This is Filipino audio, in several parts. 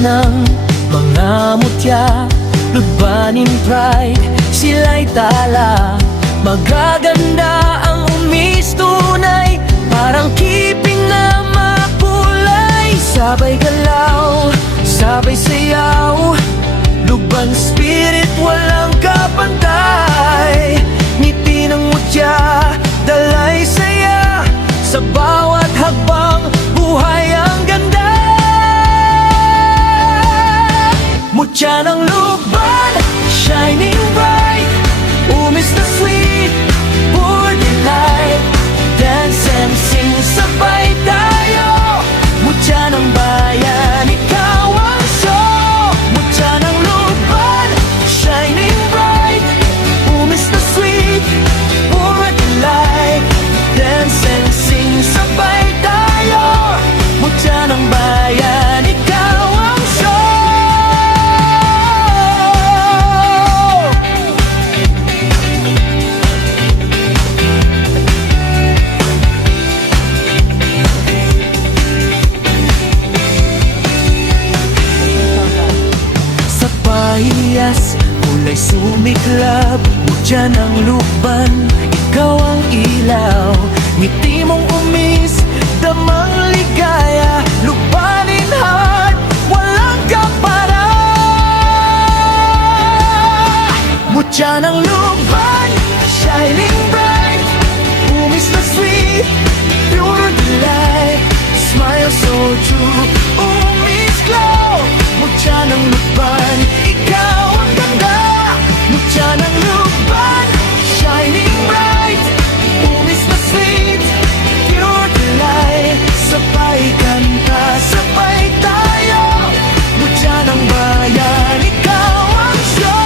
ng mga mutya, lubanin pride, sila'y tala. Magaganda ang umis tunay, parang kiping na makulay. Sabay galaw, sabay sayaw, luban spirit walang kapantay. Ngiti ng mutya, dalay saya, sa bawat hakbang buhay ang ganda. Mutya ng luban, shining bright, umis na sweet, pure delight. Dance and sing, sabay tayo. Mutya ng bayan, ikaw ang show. Mutya ng luban, shining bright, umis na sweet, pure delight. Dance and sing, sabay tayo. Mutya ng bayan, ikaw ang show. Kulay sumiklab, mutya ng luban, ikaw ang ilaw. Ngiti mong umis, damang ligaya, lubanin heart, walang kapara. Mutya ng luban, shining bright, umis na sweet, pure delight. Smile so true, umis glow. Mutya ng luban, ikaw ang ganda. Mutya ng luban, shining bright, umis na sweet, pure delight. Sabay kanta, sabay tayo. Mutya ng bayan, ikaw ang show.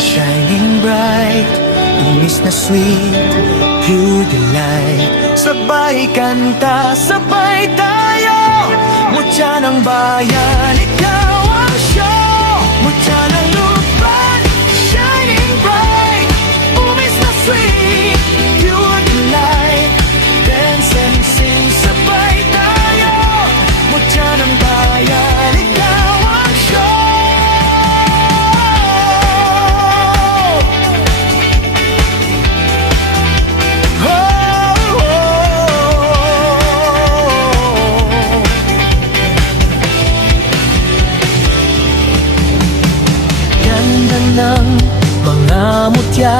Shining bright, umis na sweet, pure delight. Sabay kanta, sabay tayo. Mutya ng bayan, ikaw ang show. Mutya ng luban, shining bright, umis na sweet, pure delight. Dance and sing, sabay tayo. Mutya ng bayan, ikaw ang show. Ng mga mutya,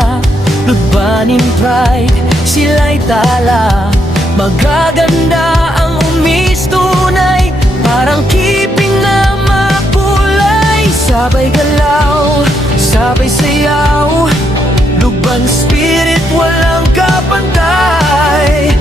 lubanin pride, sila'y tala. Magaganda ang umis tunay, parang kiping na makulay. Sabay galaw, sabay sayaw, luban spirit walang kapantay.